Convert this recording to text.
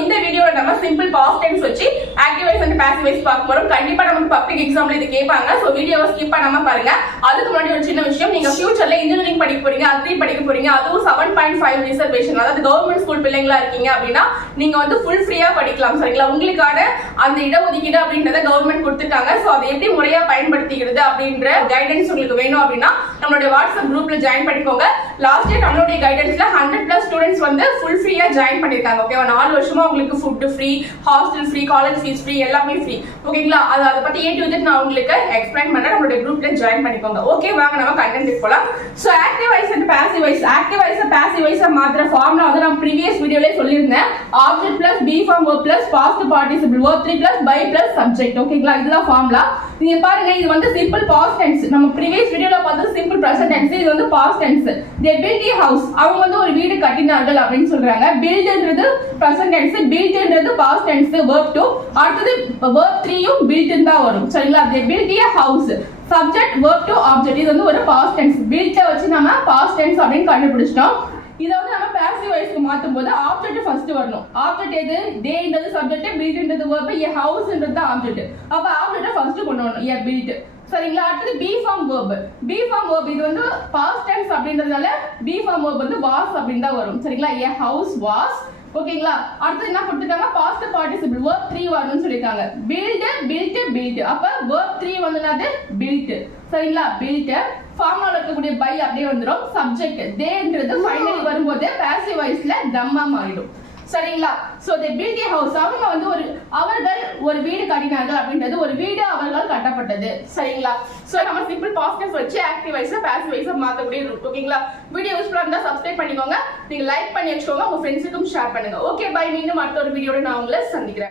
இந்த வீடியோல நம்ம சிம்பிள் பாஸ்ட் டென்ஸ் வச்சு active voice and passive voice பார்க்க போறோம். கண்டிப்பா நமக்கு பப்ளிக் எக்ஸாம்ல இது கேட்பாங்க. சோ வீடியோவை ஸ்கிப் பண்ணாம பாருங்க. அதுக்கு முன்னாடி ஒரு சின்ன விஷயம், நீங்க ஃபியூச்சர்ல இன்ஜினியரிங் படிக்க போறீங்க, அக்ரி படிக்க போறீங்க, அதுவும் 7.5 ரிசர்வேஷன், அதாவது கவர்மெண்ட் ஸ்கூல் பிள்ளைங்களா இருக்கீங்க அப்படின்னா நீங்க வந்து ஃபுல் ஃப்ரீயா படிக்கலாம். சரிங்களா? உங்களுக்கான அந்த இடஒதுக்கீடு அப்படின்றத கவர்மெண்ட் கொடுத்துட்டாங்க. சோ அதை எப்படி முறையா பயன்படுத்திக்கிறது அப்படின்ற கைடன்ஸ் உங்களுக்கு வேணும் அப்படின்னா நம்மளுடைய வாட்ஸ்அப் குரூப்ல ஜாயின் பண்ணிக்கோங்க. லாஸ்ட் இயர் நம்மளுடைய கைடன்ஸ்ல 100+ ஸ்டூடெண்ட்ஸ் வந்து ஃபுல் ஃப்ரீயா ஜாயின் பண்ணிருக்காங்க. ஓகேவா? 4 வருஷமா உங்களுக்கு food free, hostel free, college fees free, எல்லாமே ஃப்ரீ. ஓகேங்களா? அதை பத்தி ஏ டு Z நான் உங்களுக்கு எக்ஸ்பிளைன் பண்றேன். நம்மளுடைய குரூப்ல ஜாயின் பண்ணிக்கோங்க. ஓகே, வாங்க நம்ம கண்டென்ட் போலாம். So active voice and passive voice, active voice passive voice மாத்திர ஃபார்முலா வந்து நான் ப்ரீவியஸ் வீடியோலயே சொல்லியிருந்தேன். Object plus be form verb plus past participle verb 3 plus by plus subject. ஓகேங்களா? இதுதான் ஃபார்முலா. நீங்க பாருங்க, இது வந்து சிம்பிள் பாஸ்ட் டென்ஸ். நம்ம ப்ரீவியஸ் வீடியோல பார்த்தது சிம்பிள் பிரசன்ட் டென்ஸ். இது வந்து past tense. they built a house, அவங்க வந்து ஒரு வீடு கட்டினார்கள் அப்படின்னு சொல்றாங்க. buildன்றது பிரசன்ட் டென்ஸ், builtன்றது பாஸ்ட் டென்ஸ் verb 2. அடுத்து verb 3யும் built தான் வரும். சரிங்களா? they built a house, subject verb to object. இது வந்து ஒரு பாஸ்ட் டென்ஸ். built வச்சு நம்ம பாஸ்ட் டென்ஸ் அப்படின்னு கண்டுபிடிச்சிட்டோம். இத வந்து நம்ம பாசிவ் வாய்ஸ்க்கு மாத்தும்போது ஆப்ஜெக்ட் ஃபர்ஸ்ட் வரணும். ஆப்ஜெக்ட் எது? டேன்றது சப்ஜெக்ட், பில்ட்ன்றது verb, a houseன்றது ஆப்ஜெக்ட். அப்ப ஆப்ஜெக்ட்ட ஃபர்ஸ்ட் கொண்டு வரணும். a built. சரிங்களா? அடுத்து be form verb. Be form verb இது வந்து பாஸ்ட் டென்ஸ் அப்படின்றதால பி ஃபார்ம் verb வந்து was அப்படினு தான் வரும். சரிங்களா? a house was. ஓகேங்களா? அடுத்து என்ன கொடுத்துட்டாங்க? பாஸ்ட் பார்ட்டிசிபிள் verb 3 வரணும்னு சொல்லிருக்காங்க. build, built, built. அப்ப verb 3 வந்து என்னது? built. சரிங்களா? built. ஃபார்முலால இருக்கக்கூடிய பை அப்படியே வந்துரும். சப்ஜெக்ட் தேன்றது ஃபைனலி வரும்போது பாசிவ் வாய்ஸ்ல தம்மா மாறிடும். சரிங்களா? So they built a house, அவங்க வந்து அவர்கள் ஒரு வீடு கட்டினார்கள் அப்படின்றது ஒரு வீடு அவர்கள் கட்டப்பட்டது. சரிங்களா? சோ நம்ம சிம்பிள் பாஸ்ட் டென்ஸ் வச்சு ஆக்டிவ் வாய்ஸ் பாசிவ் வாய்ஸ் மாத்தக்கூடிய ரூட். ஓகேங்களா? வீடியோ யூஸ்ஃபுல்லா இருந்தா சப்ஸ்கிரைப் பண்ணிக்கோங்க. நீங்க லைக் பண்ணி வச்சுக்கோங்க, உங்க ஃப்ரெண்ட்ஸுக்கும் ஷேர் பண்ணுங்க. Okay, bye. மீண்டும் அடுத்த ஒரு வீடியோட நான் உங்களை சந்திக்கிறேன்.